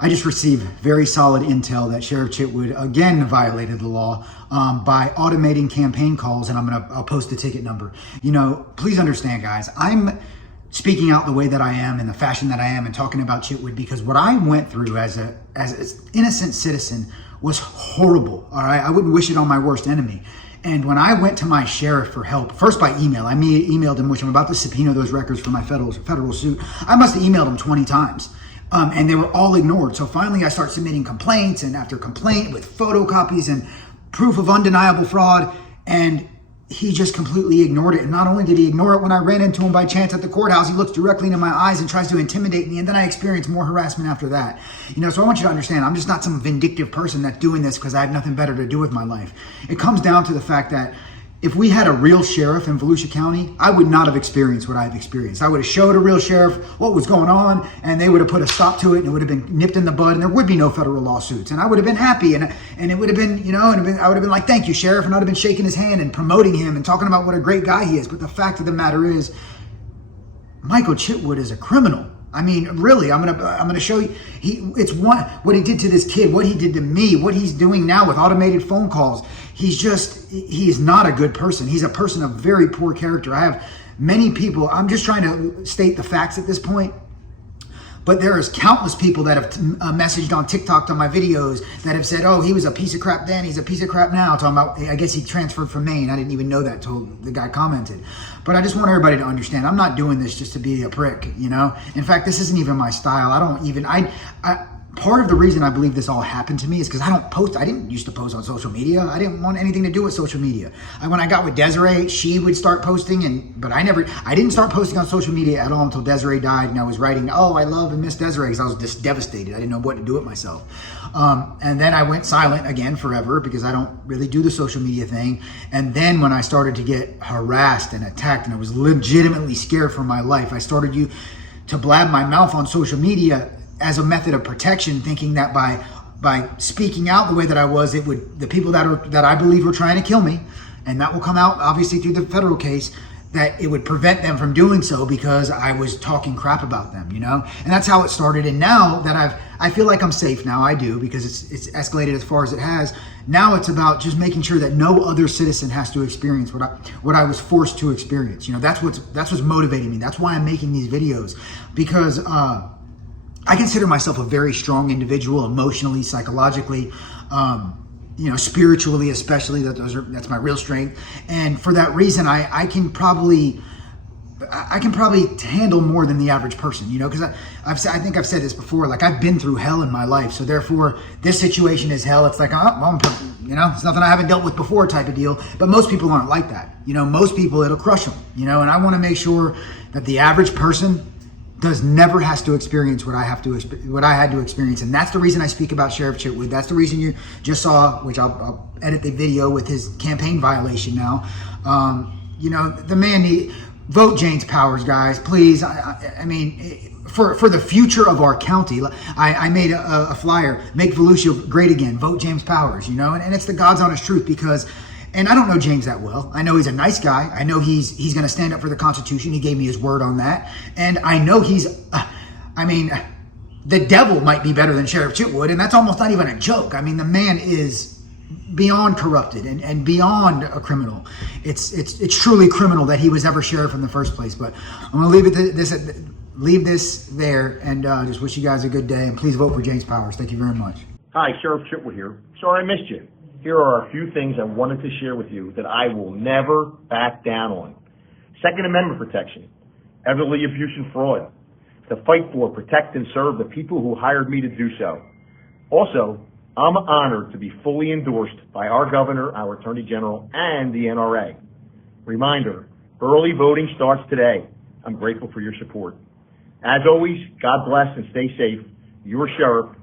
I just received very solid intel that Sheriff Chitwood again violated the law by automating campaign calls, and I'll post the ticket number. You know, please understand, guys, I'm speaking out the way that I am in the fashion that I am and talking about Chitwood because what I went through as an innocent citizen was horrible. All right, I wouldn't wish it on my worst enemy. And when I went to my sheriff for help, first by email, I emailed him, which I'm about to subpoena those records for my federal suit. I must have emailed him 20 times. And they were all ignored. So finally I start submitting complaints and after complaint with photocopies and proof of undeniable fraud. And he just completely ignored it. And not only did he ignore it, when I ran into him by chance at the courthouse, he looks directly into my eyes and tries to intimidate me. And then I experienced more harassment after that. You know, so I want you to understand, I'm just not some vindictive person that's doing this because I have nothing better to do with my life. It comes down to the fact that if we had a real sheriff in Volusia County, I would not have experienced what I've experienced. I would have showed a real sheriff what was going on, and they would have put a stop to it, and it would have been nipped in the bud, and there would be no federal lawsuits. And I would have been happy, and it would have been, you know, I would have been like, thank you, Sheriff, and I would have been shaking his hand and promoting him and talking about what a great guy he is. But the fact of the matter is, Michael Chitwood is a criminal. I mean, really, I'm gonna show you. What he did to this kid, what he did to me, what he's doing now with automated phone calls. He is not a good person. He's a person of very poor character. I have many people. I'm just trying to state the facts at this point. But there is countless people that have messaged on TikTok on my videos that have said, oh, he was a piece of crap then, he's a piece of crap now. Talking about, I guess he transferred from Maine. I didn't even know that till the guy commented. But I just want everybody to understand, I'm not doing this just to be a prick, you know? In fact, this isn't even my style. Part of the reason I believe this all happened to me is because I don't post. I didn't used to post on social media. I didn't want anything to do with social media. When I got with Desiree, she would start posting, but I didn't start posting on social media at all until Desiree died, and I was writing, oh, I love and miss Desiree, because I was just devastated. I didn't know what to do with myself. And then I went silent again forever because I don't really do the social media thing. And then when I started to get harassed and attacked, and I was legitimately scared for my life, I started to blab my mouth on social media as a method of protection, thinking that by speaking out the way that I was, the people that I believe were trying to kill me, and that will come out obviously through the federal case, that it would prevent them from doing so because I was talking crap about them, you know? And that's how it started. And now that I feel like I'm safe now, I do, because it's escalated as far as it has. Now it's about just making sure that no other citizen has to experience what I was forced to experience. You know, that's what's motivating me. That's why I'm making these videos, because I consider myself a very strong individual, emotionally, psychologically, spiritually, especially. That's my real strength. And for that reason, I can probably handle more than the average person, you know, because I think I've said this before, like I've been through hell in my life. So therefore this situation is hell. It's like, you know, it's nothing I haven't dealt with before type of deal. But most people aren't like that. You know, most people, it'll crush them, you know, and I want to make sure that the average person never has to experience what I had to experience. And that's the reason I speak about Sheriff Chitwood. That's the reason you just saw, which I'll edit the video with his campaign violation now. You know, the man vote James Powers, guys, please. I mean, for the future of our county, I made a flyer, make Volusia great again, vote James Powers, you know, and it's the God's honest truth, because, and I don't know James that well. I know he's a nice guy. I know he's going to stand up for the Constitution. He gave me his word on that. And I know the devil might be better than Sheriff Chitwood, and that's almost not even a joke. I mean, the man is beyond corrupted and beyond a criminal. It's truly criminal that he was ever sheriff in the first place. But I'm going to leave this there, and just wish you guys a good day. And please vote for James Powers. Thank you very much. Hi, Sheriff Chitwood here. Sorry I missed you. Here are a few things I wanted to share with you that I will never back down on. Second Amendment protection, elderly abuse and fraud, the fight for, protect, and serve the people who hired me to do so. Also, I'm honored to be fully endorsed by our governor, our attorney general, and the NRA. Reminder, early voting starts today. I'm grateful for your support. As always, God bless and stay safe. Your sheriff,